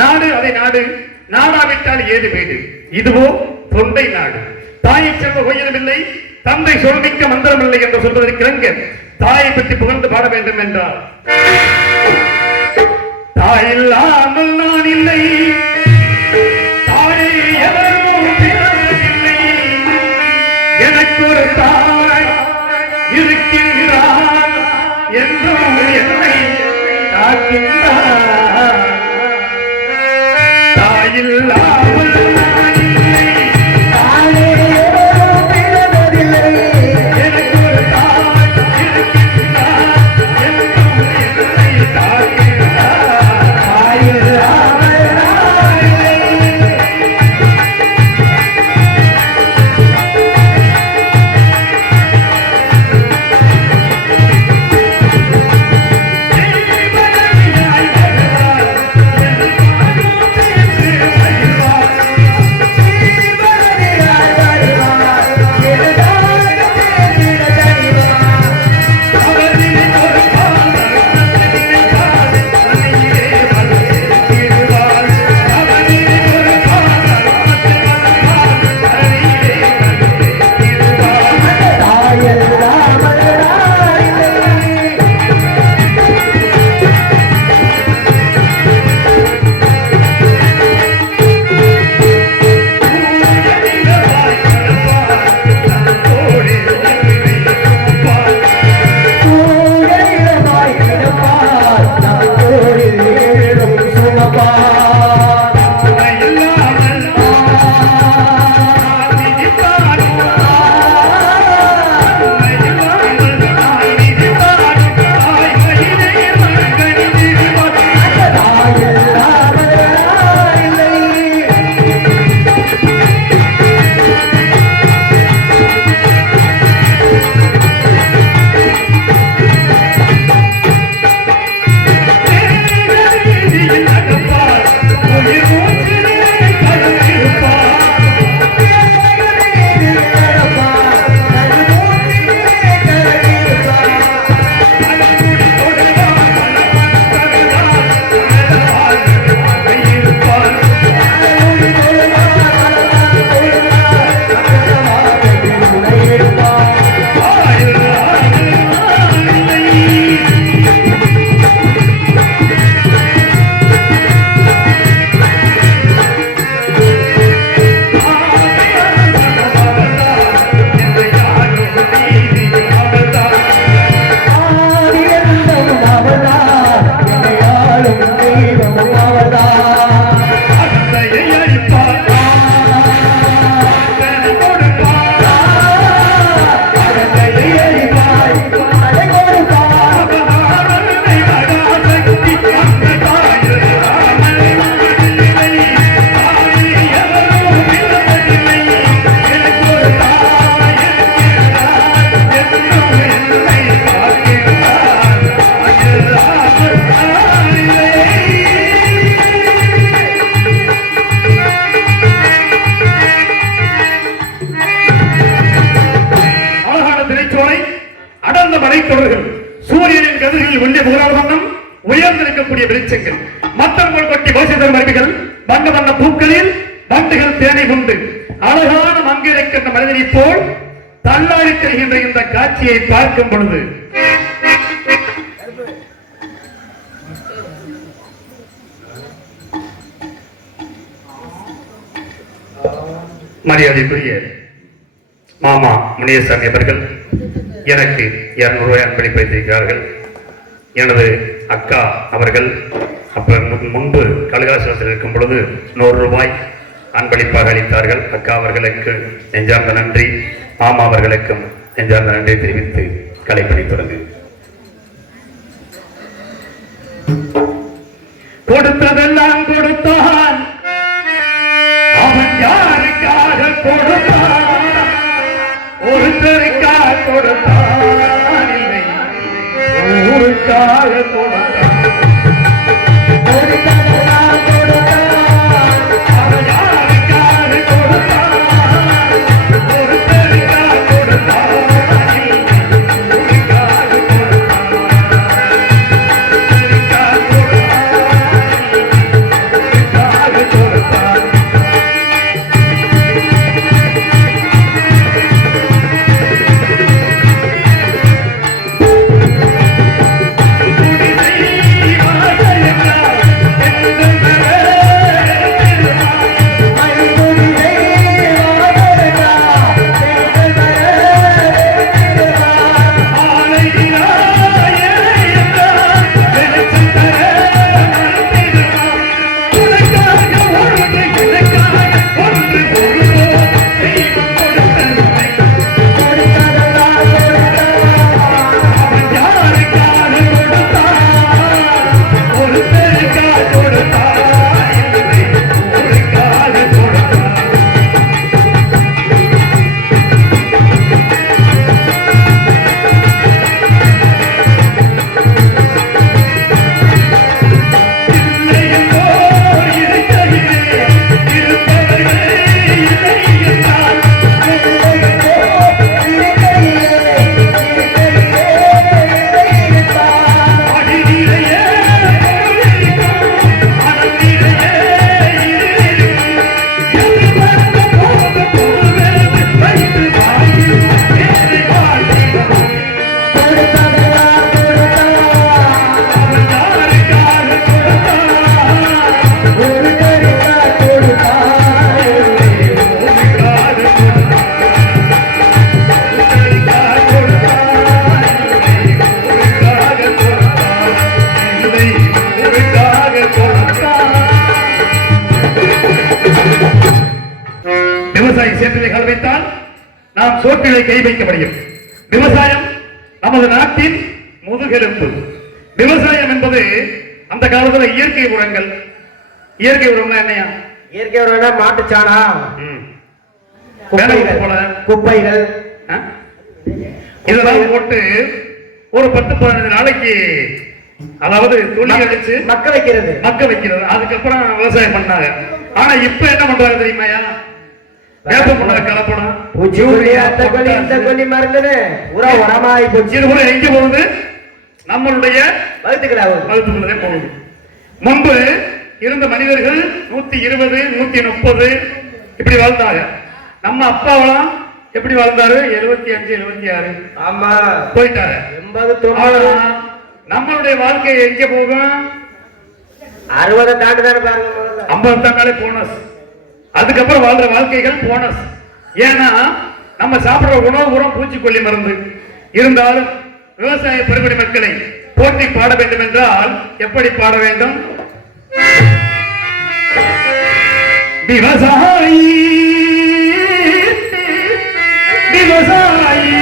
நாடு அதை நாடு நாடாவிட்டால் ஏது வீடு இதுவோ தொண்டை நாடு தாயை செல்வ கோயிலும் இல்லை தந்தை சொல்மிக்க மந்திரம் இல்லை என்று சொல்வதற்கு இளைஞர் தாயை பற்றி புகழ்ந்து பாட வேண்டும் என்றார். தாயில்லாமல் நான் இல்லை, தாயை எவரும் பிறந்ததில்லை, எனக்கு ஒரு தாய் இருக்கின்றார் என்றும் என்னை காக்கின்றார். தாயில்லாமல் நான் இல்லை, தாயை எவரும் பிறந்ததில்லை, எனக்கு ஒரு தாய் இருக்கின்றார் என்றும் என்னை காக்கின்றார். தாயில்லாமல் நான் இல்லை. சூரியனின் கதிர்களில் உள்ளே புகழாவண்ணம் உயர்ந்திருக்கக்கூடிய வெளிச்சங்கள் மத்தங்கள் கொட்டி வாசித்தல் மருவிகள் வண்ண வண்ண பூக்களில் வண்டுகள் தேனை உண்டு அழகான மங்கிருக்கின்ற மனிதனை போல் தள்ளாடி தெரிகின்ற இந்த காட்சியை பார்க்கும் பொழுது மரியாதைக்குரிய மாமா முனியசாமி அவர்கள் எனக்கு 200 ரூபாய் அன்பளிப்பு வைத்திருக்கிறார்கள். எனது அக்கா அவர்கள் அப்புறம் முன்பு கழுகாசனத்தில் இருக்கும் பொழுது 100 ரூபாய் அன்பளிப்பாக அளித்தார்கள். அக்கா அவர்களுக்கு நெஞ்சார்ந்த நன்றி, மாமா அவர்களுக்கும் நெஞ்சார்ந்த நன்றி தெரிவித்து கலைப்பணி தொடங்கு. கொடுத்ததெல்லாம் கொடுத்தான், அவன் யாருக்காக கொடுத்தான், ஒருத்தருக்காக கொடுத்தான், இல்லை ஊருக்காக கொடுத்தான். நாம் சோற்றிலே கை வைக்க முடியும். விவசாயம் நமது நாட்டின் முதுகெலும்பு. விவசாயம் என்பது அந்த காலத்துல இயற்கை உரங்கள். இயற்கை உரம்னா என்னையா? இயற்கை உரம்னா மாட்டுச்சாணா, குப்பைகள் இதெல்லாம் போட்டு ஒரு 10-15 நாளைக்கு, அதாவது துணி அடிச்சு மக்க வைக்கிறது. அதுக்கப்புறம் விவசாயம் பண்ணாங்க. ஆனா இப்ப என்ன பண்றாங்க தெரியுமாயா? வேப்ப கலப்படம், உரமாய் போச்சு. எங்க போகுது? நம்மளுடைய வகுத்துக்குள்ளதே போகுது. முன்பு இருந்த மனிதர்கள் 120, 130 இப்படி வாழ்ந்தாங்க. நம்ம அப்பாவெல்லாம் எப்படி வாழ்ந்தாரு? 75, 76 ஆமா போயிட்டாரு. 80, 90. நம்மளுடைய வாழ்க்கை எங்க போகும்? 60 தாண்டுதானே பாருங்க. 50 தாண்டாலே போனஸ். அதுக்கப்புறம் வாழ்ற வாழ்க்கைகள் போனஸ். ஏன்னா நம்ம சாப்பிடுற உணவு உரம் பூச்சிக்கொல்லி மருந்து. இருந்தாலும் விவசாய பெருங்குடி மக்களை போட்டி பாட வேண்டும் என்றால் எப்படி பாட வேண்டும்? விவசாயி விவசாயி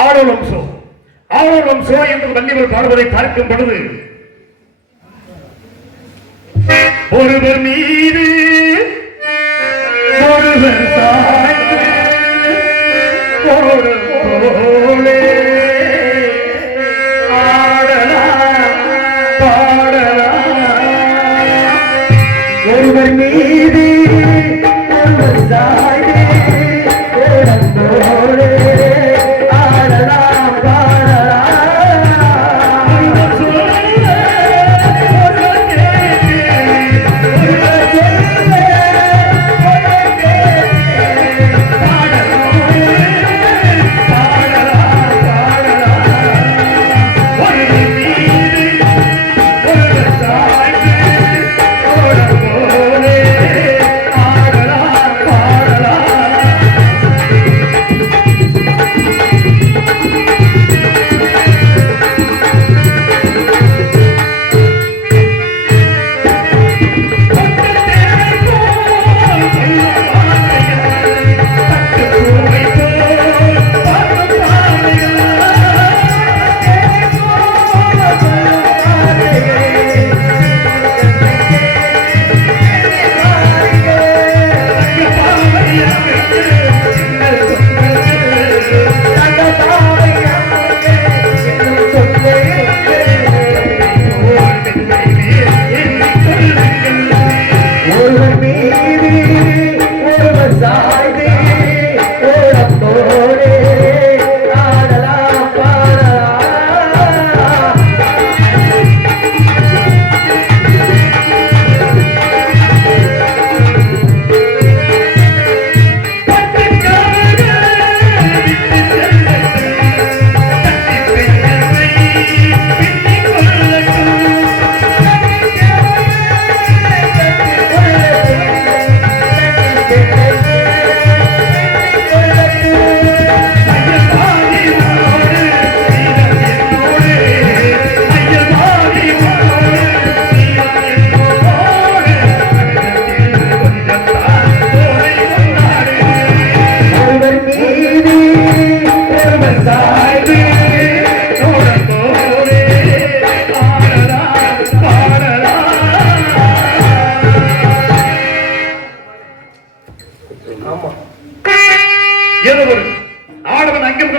ஆளோலம் சோ ஆளோலம் சோ என்று வள்ளிவர் பாடுவதை பார்க்கும் பொழுது ஒருவர் மீது ஒருவர் சாய்ந்து போலே ஆடலாம் பாடலாம் ஒருவர் மீது ஒருவர் சாய்ந்து போலே ஆடலாம்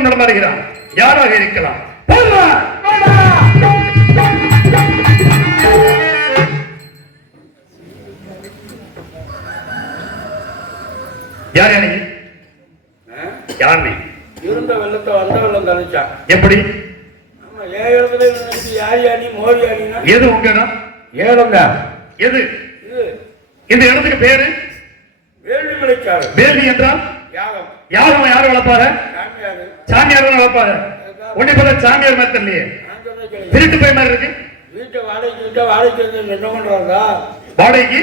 நடமாடுகிறான். யாராக இருக்கலாம்? யார் நீ? யார் நீ? இருந்த வெள்ளத்தை வந்த வெள்ளம் தனிச்சா எப்படி? எது உங்க ஏழுங்க? எது இந்த இடத்துக்கு பேரு? வேள்விமலைக்காரர். வேள்வி என்றால் யாகம். யாகம் யாரு வளர்ப்பாரு? சாமியார் வளர்ப்பாரு. உன்னை போல சாமியார் மாதிரி இல்லையே, திருட்டு போய் மாதிரி இருக்கு. வீட்டை வாடகைக்கு விட்டா வாடகைக்கு என்ன பண்றாங்க? வாடகைக்கு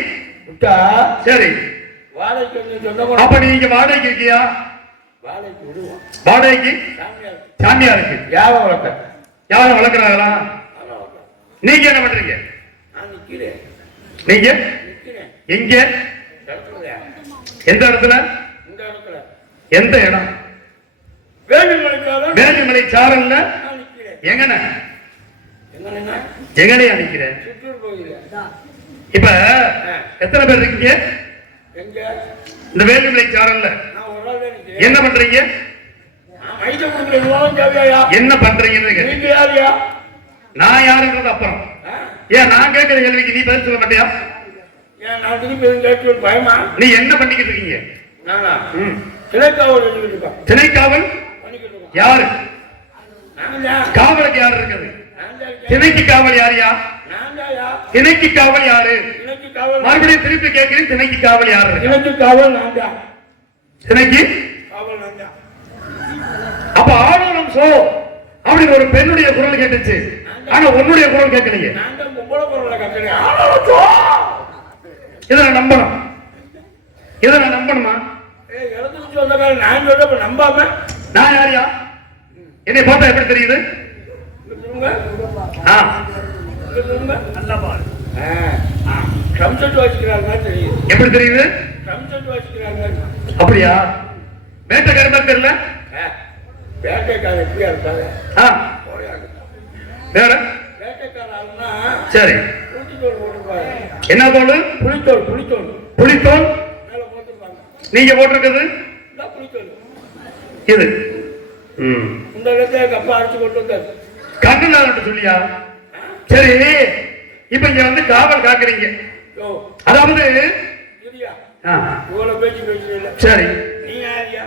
விட்டா சரி, வாடகைக்கு அப்ப நீங்க வாடகைக்கு இருக்கியா? வாடகைக்கு விடுவோம். வாடகைக்கு சாமியாருக்கு யாகம் வளர்க்க. யாரும் வளர்க்கிறாங்களா? நீங்க என்ன பண்றீங்க? நான் நிக்கிறேன். நீங்க நிக்கிறேன். எங்க? எந்த இடத்துல? இந்த இடத்துல. எந்த இடம்? வேள்விமலைக்காரர். வேள்விமலை சாரல்ல எங்கன? எங்கனையா நிக்கிறேன்? இப்ப எத்தனை பேர் இருக்கீங்க இந்த வேள்விமலை சாரல்ல? என்ன பண்றீங்க? என்ன பண்றீங்க? நான் யாருன்றது அப்புறம். ஏன் நான் கேட்கிற கேள்விக்கு நீ பதில் சொல்ல மாட்டியா? பயமா? நீ என்ன பண்ணிக்கிட்டு இருக்கீங்க? திணைக்காவல். திணைக்காவல் யாரு? காவலுக்கு யாரு இருக்குது? திணைக்கு காவல் யாரியா? திணைக்கு காவல் யாரு? மறுபடியும் திருப்பி கேட்கிறேன், திணைக்கு காவல் யாரு? திணைக்கு காவல் நான்டா. திணைக்கு காவல் நான்டா. அப்ப ஆளோலம் சோ அப்படின்னு ஒரு பெண்ணுடைய குரல் கேட்டுச்சு, ஆனா உன்னுடைய குரல் கேட்கலையே. இதை நான் நம்பணும். இதை நான் நம்பணுமா? நம்பாம நான் யாரியா? என்னை பார்த்தா எப்படி தெரியுது? எப்படி தெரியுது? அப்படியா? அப்படியா? வேட்டக்கார மாதிரி தெரியல? வேட்டைக்காரன் எப்படியா இருப்பாங்க ஆ, போயாங்க வேற வேட்டைக்காரன்னா சரி. புளித்தோல் போட்டுருப்பாங்க என்ன தோல்? புளித்தோல் புளித்தோல். மேல போட்டுருப்பாங்க நீங்க போட்டிருக்கிறது இதான் புளித்தோல் இது. ம், இந்த இடத்துல எங்க அப்பா அடிச்சு கொண்டு வந்தாரு கண்ணுல சொல்லியா? சரி, இப்ப இங்க வந்து காவல் காக்குறீங்க. யோ அதாவது இரியா ஆ, இவ்வளவு பேச்சு இல்லை சரி, நீ யாரியா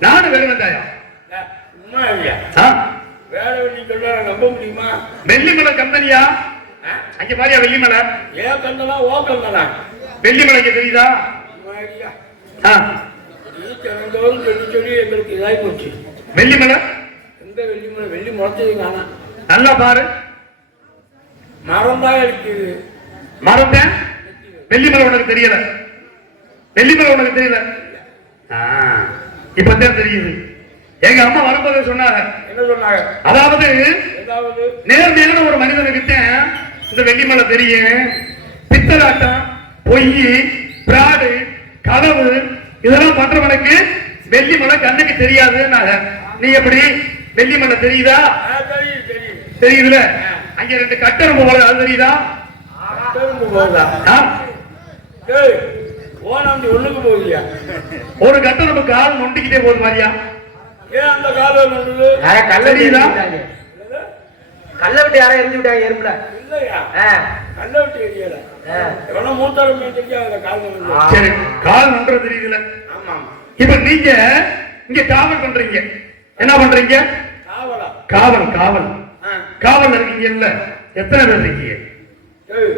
நானும் வேணுமெண்டாயா? சும்மா இல்லையா ஆ, வேற நீ சொல்ற நம்ப முடியுமா வெள்ளிமலை கம்பெனியா? அங்க பாரியா வெள்ளிமலை? ஏன் கந்தனா ஓ கந்தனா வெள்ளிமலை இங்க தெரியுதா? மாதிரியா ஆ, நீ திறந்தோறும் சொல்லி எங்களுக்கு இதாகி போச்சு வெள்ளிமலை எந்த வெள்ளி முளைச்சது காணா நல்லா பாரு. மரம் தான் இருக்குது மறந்தேன். வெள்ளிமலை உனக்கு தெரியல? வெள்ளிமலை உனக்கு தெரியல? ஆ, இப்பதான் தெரியுது. எங்க அம்மா வரும்போது சொன்னாங்க, என்ன சொன்னாங்க அதாவது ஏதாவது நேர்மையான ஒரு மனிதனுக்கிட்ட இந்த வெள்ளிமலை தெரியும், பித்தலாட்டம், பொய், பிராடு, களவு இதெல்லாம் பண்றவனுக்கு வெள்ளிமலை கண்ணுக்கு தெரியாது. நீ எப்படி வெள்ளிமலை தெரியுதா? தெரியும் தெரியும் தெரியுதுல? அங்க ரெண்டு கட்டெரும்பு போல, அது தெரியுதா? திரும்ப போகுதா ஆ? ஏய் ஓனாண்டி ஒண்ணுக்கு போகுதியா ஒரு கட்டெரும்பு கால் நொண்டிக்கிட்டே போகுது மாதிரியா? ஏன் அந்த காலம் நடுது தெரியுதா? கல்ல விட்டு யாரும் எரிஞ்சு விட்டாங்க எறும்புல. இல்லையா ஆ, கல்ல விட்டு எரியல எவனா மூத்தாரம் தெரியாது கால் நடுது சரி, கால் நன்றது தெரியுதுல? ஆமா ஆமா இப்ப நீங்க இங்க காவல் பண்றீங்க, என்ன பண்றீங்க? காவலா காவல். காவல் ஆ. காவல் இருக்கீங்கல்ல? எத்தனை பேர் இருக்கீங்க? ஏய்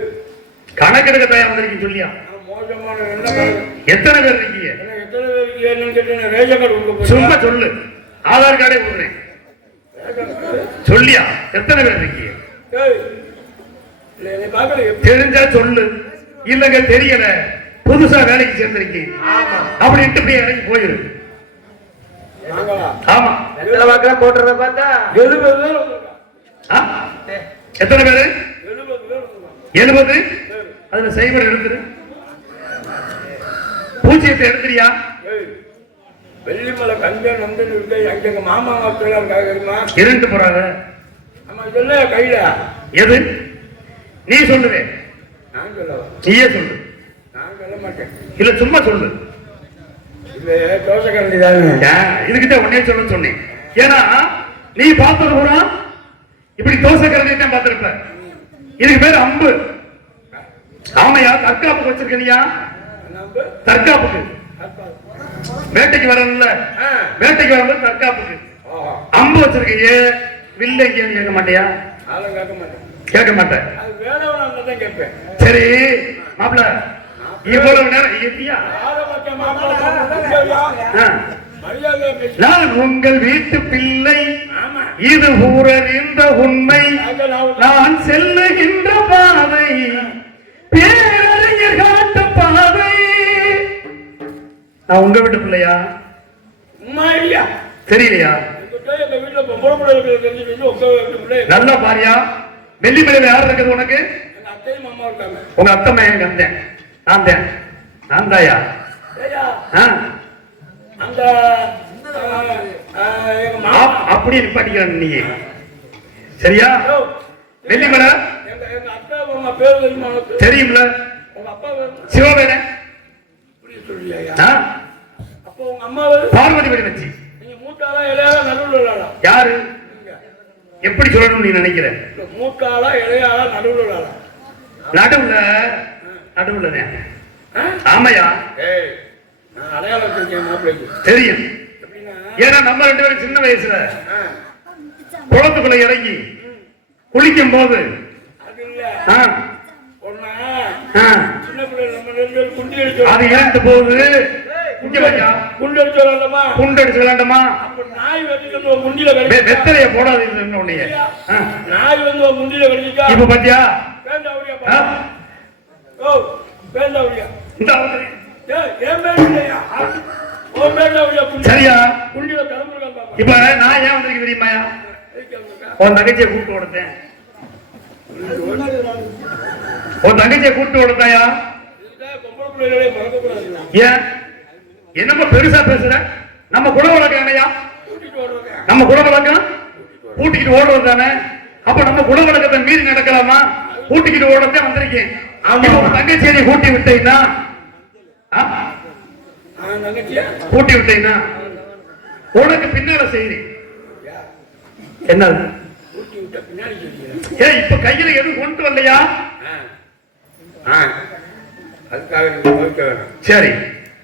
கணக்கெடுக்க தயார் வந்திருக்கீங்க சொல்லியா? நான் மோசமான என்ன காரணம்? எத்தனை பேர் இருக்கீங்க? எனக்கு எத்தனை பேருக்கு என்னன்னு கேட்டேன் ரேஷன் கார்டு கொடுக்க சும்மா சொல்லு, ஆதார் கார்டே கொடுக்குறேன். சொல்லியா? எத்தனை பேர் இருக்கீங்க? ஏய் இல்லை என்னை பார்க்கல எப்படி தெரிஞ்சா சொல்லு, இல்லங்க தெரியல, புதுசா வேலைக்கு சேர்ந்திருக்கீங்க அப்படின்ட்டு இப்படி இறங்கி போயிரு. நாங்களா ஆமா. வெத்தலை வாக்குல போட்டுறத பார்த்தா 70 பேர் வந்திருக்காங்க ஆ? எத்தனை பேரு? 70 பேர் வந்திருக்காங்க 70. அதுல சைபர் எடுத்துரு, பூஜ்ஜியத்தை எடுத்துறியா? ஏய் வெள்ளிமலை கஞ்சன் நந்தன் இருக்கு எங்க மாமா மக்கள் இருக்காங்க தெரியுமா இரண்டு போறாத. ஆமா சொல்ல கையில எது நீ சொல்லுவே? நான் சொல்லவா நீயே சொல்லு. நான் சொல்ல மாட்டேன் இல்ல சும்மா சொல்லு. இல்ல தோசை கரண்டி தாங்க இதுக்கிட்ட உடனே சொல்ல சொன்னேன். ஏன்னா நீ பார்த்தது பூரா இப்படி தோசை கரண்டி தான் பார்த்திருப்ப. இதுக்கு பேர் அம்பு. ஆமையா? தற்காப்புக்கு வச்சிருக்கனியா? நம்ப தற்காப்புக்கு. வேட்டைக்கு வரல, வேட்டைக்கு வரும்போது தற்காப்புக்கு அம்பு வச்சிருக்கீங்க. வில்ல எங்கேன்னு கேட்க மாட்டியா? அதெல்லாம் கேட்க மாட்டேன் கேட்க மாட்டேன். அது வேணவனா தான் கேட்பேன் சரி மாப்பிள, இவ்வளவு நேரம் இருக்கியா? ஆரம்பத்த மாப்பிள்ளை ஆ. மரியாதை பேசு நான் உங்கள் வீட்டு பிள்ளை, ஆமா இது ஊரறிந்த உண்மை, நான் செல்லுகின்ற பாதை பேரறிஞர் காட்டும் பாதை. நான் உங்க வீட்டு பிள்ளையா? உண்மை இல்லையா தெரியலையா? எங்க வீட்டுல பொம்பளை பிள்ளை இருக்கிறது தெரிஞ்சு உங்க வீட்டு பிள்ளை நல்லா பாரியா? வெள்ளிமலையில யார் இருக்குது உனக்கு? எங்க அத்தையும் மாமா இருக்காங்க உங்க அத்தம்மா எங்க வந்தேன்? நான் தான். நான் தாயா? ஐயா ஆ? அந்த எங்க மாமா அப்படி நிப்பாட்டிக்கிறேன் நீ. சரியா? வெள்ளிமலை எங்க எங்க அக்கா மாமா பேர் தெரியுமா உனக்கு தெரியும்ல? உங்க அப்பா பேர் சிவவேண இப்படி சொல்லியா அப்போ உங்க அம்மா பேர் பார்வதி படி வச்சு. நீங்க மூட்டாளா இளையாளா நடுவில் உள்ளாளா யாரு? நீங்க எப்படி சொல்லணும் நீ நினைக்கிற? மூட்டாளா இளையாளா நடுவில் உள்ளாளா நடுவுல நடுவுலதான். ஆமையா? ஏய் நான் அடையாளம் வச்சிருக்கேன் மாப்பிள்ளைக்கு தெரியும். எப்படின்னா ஏன்னா நம்ம ரெண்டு பேரும் சின்ன வயசுல குளத்துக்குள்ள இறங்கி குளிக்கும் போது அது இல்ல ஆ, ஒன்னா ஆ, சின்ன பிள்ளை நம்ம ரெண்டு பேரும் குண்டி அடிச்சோம் அது இறந்து போகுது. இங்க வையா, குண்டு அடிச்சு விளாண்டமா குண்டு அடிச்சு விளாண்டமா? அப்ப நாய் வெட்டிட்டு ஒரு முண்டியில கடிச்சா வெத்தலைய போடாது இல்லைன்னு உன்னைய. ஆ, நாய் வந்து ஒரு முண்டியில கடிச்சா இப்ப பாத்தியா? வேண்டாவடியா ஆ? ஓ வேண்டாவடியா இந்த அவசரம். ஏன் பேர் இல்லையா ஓ வேண்டாவடியா சரியா? குண்டியில கிளம்புறாங்க பாப்பா இப்ப நான் ஏன் வந்திருக்கேன் தெரியுமாயா? உன் தங்கச்சியை கூப்பிட்டு கொடுத்தேன். உன் தங்கச்சியை கூப்பிட்டு கொடுத்தாயா? இதுதான் பொம்பளை பிள்ளைகளே மறக்கக்கூடாது ஏன் என்னமோ பெருசா பேசுற? நம்ம குல வழக்கம் என்னையா? கூட்டிட்டு ஓடுறதா? நம்ம குலவழக்கம் பூட்டிக்கிட்டு ஓடுறது தானே. அப்ப நம்ம குலவழக்கத்தை மீறி நடக்கலாமா? பூட்டிக்கிட்டு ஓடத்தான் வந்திருக்கேன். ஆமா. இப்ப உன் தங்கச்சியை கூட்டி விட்டீங்கன்னா தங்கச்சியா கூட்டி விட்டீங்கன்னா உனக்கு பின்னால செய்தி என்ன? ஊட்டி விட்ட பின்னாடி சொல்லிக்கிறேன். ஏய், இப்ப கையில எதுவும் கொண்டு வரலையா? அதுக்காக நீங்க போய்க்க வேணாம். சரி,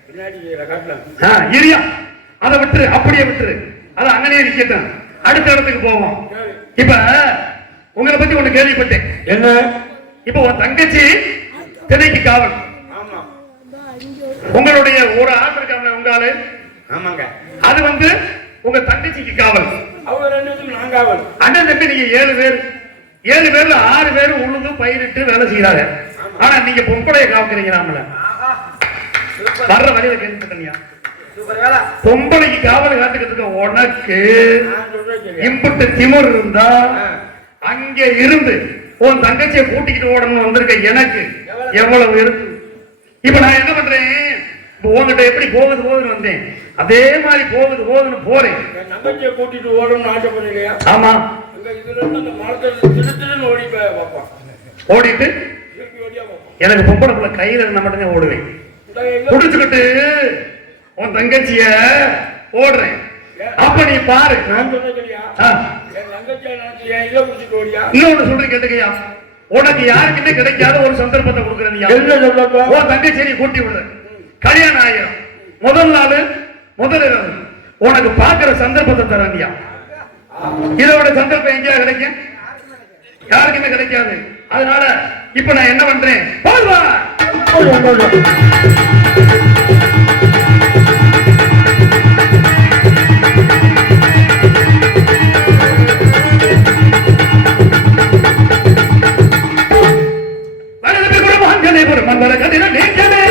பின்னாடி காட்டலாம். இரியா, அதை விட்டுரு, அப்படியே விட்டுரு. அது அங்கனே நிக்கட்டும். அடுத்த இடத்துக்கு போவோம். இப்ப உங்களை பத்தி ஒண்ணு கேள்விப்பட்டேன். என்ன? இப்ப உன் தங்கச்சி திணைக்கு காவல். ஆமா. உங்களுடைய ஒரு ஆள் இருக்காங்க உங்க ஆளு. ஆமாங்க. அது உங்க தங்கச்சிக்கு காவல். அவங்க ரெண்டு பேரும் நான் காவல். அண்ணன் தம்பி நீங்க 7 பேர். 7 பேர்ல 6 பேர் உழுது பயிரிட்டு வேலை செய்யறாங்க. ஆனா நீங்க பொம்பளைய காவக்கிறீங்களாம்ல. வர்ற வழியில கேள்விப்பட்டீங்க. பொம்பளைக்கு காவல் காத்துக்கிட்டு உனக்கு இம்புட்டு திமிர் இருந்தா அங்கே இருந்து உன் தங்கச்சியை கூட்டிக்கிட்டு ஓடணும் வந்திருக்க எனக்கு எவ்வளவு இருக்கு. இப்ப நான் என்ன பண்றேன்? உங்ககிட்ட எப்படி போகுதுன்னு வந்தேன், அதே மாதிரி போகுதுன்னு போறேன். நம்பச்சியை கூட்டிட்டு ஓடணும்னு ஆசைப்படுறீங்க? ஆமா. இதுல இருந்து அந்த மரத்தை திருத்துன்னு ஓடி பார்ப்பான். ஓடிட்டு எனக்கு பொம்பளை பிள்ளை கையில இருந்த மட்டும்தான் ஓடுவேன். குடிச்சுக்கிட்டு உன் தங்கச்சிய ஓடுறேன். அப்ப நீ பாரு. நான் சொன்னதுலையா என் தங்கச்சியா நினைச்சியா இல்ல குடிச்சிட்டு ஓடியா? இன்னொன்னு சொல்றேன் கேட்டுக்கையா. உனக்கு யாருக்குமே கிடைக்காத ஒரு சந்தர்ப்பத்தை கொடுக்குறேன். உன் தங்கச்சியை நீ கூட்டி விடுற. கல்யாணம் ஆயிரம் முதல் நாள் முதல் இரவு உனக்கு பாக்குற சந்தர்ப்பத்தை தரண்டியா. இதோட சந்தர்ப்பம் எங்கேயா கிடைக்கும்? யாருக்குமே கிடைக்காது. அதனால இப்ப நான் என்ன பண்றேன்? போவா மன்மர கதிர நீக்கமே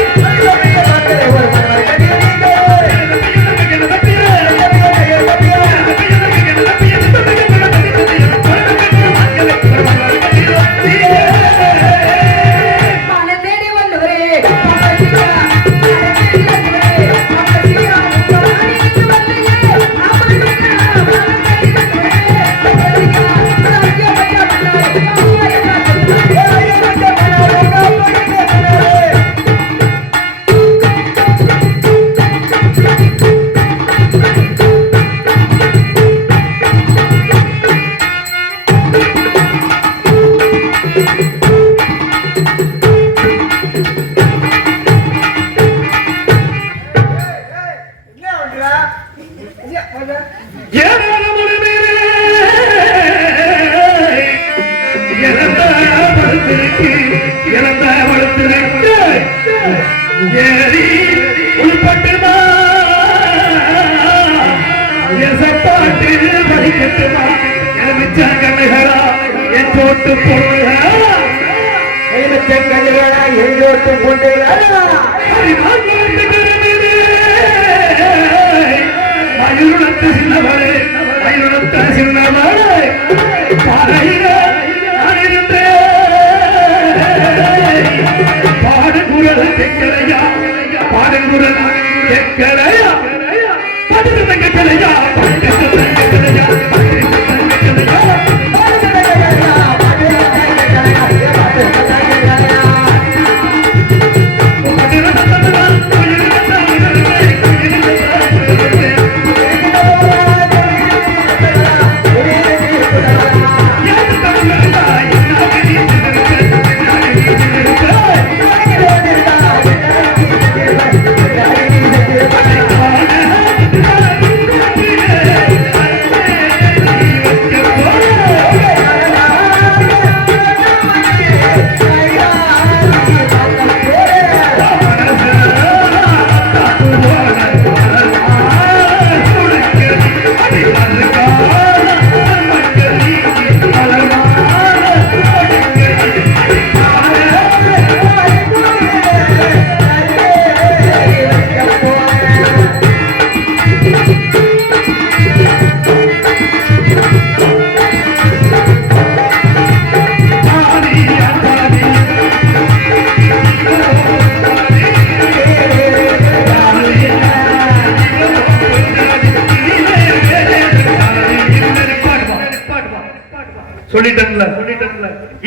சொல்லிட்டேன்ல.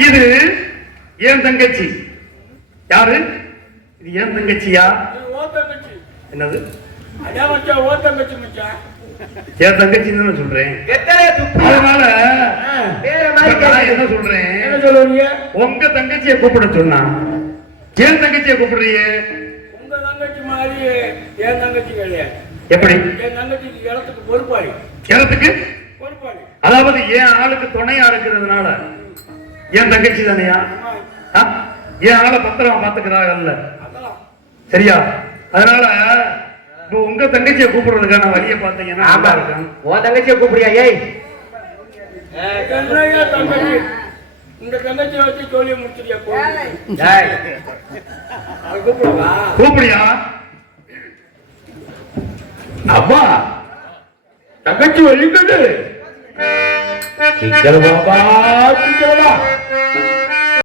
இது ஏன் தங்கச்சி. யாரு இது? ஏன் தங்கச்சியா? இது ஓ தங்கச்சி. என்னது? அதான் மச்சான், ஓ தங்கச்சி மச்சான். ஏன் தங்கச்சின்னு நான் சொல்றேன். எத்தனை துப்பு அதனால வேற இப்ப மாதிரி நான் கேட்குது. என்ன சொல்றேன், என்ன சொல்லுவீங்க? உங்க தங்கச்சியை கூப்பிட சொன்னா ஏன் தங்கச்சியை கூப்பிடுறீங்க? உங்க தங்கச்சி மாதிரி என் தங்கச்சி கிடையாது. எப்படி? என் தங்கச்சிக்கு இடத்துக்கு பொறுப்பாளி. இடத்துக்கு பொறுப்பாளி. அதாவது என் ஆளுக்கு துணையா இருக்கிறதுனால என் தங்கச்சி தானையா? ஆமா. என் ஆளை பத்திரமா பாத்துக்கிறாங்கல்ல, அதான். சரியா? அதனால இப்ப உங்க தங்கச்சியை கூப்பிடுறதுக்கான வழியை பாத்தீங்கன்னா ஆமா நல்லா இருக்கும். உன் தங்கச்சியை கூப்பிடியா? ஏய் என்னையா தங்கச்சி? இந்த தங்கச்சியை வச்சு தோழியை முடிச்சிருக்கியா? போதும். ஏய், அது கூப்பிடுவா? கூப்பிடியா? அப்பா தங்கச்சி வலிக்குது. சீக்கிரம் பாபா, சீக்கிரமா.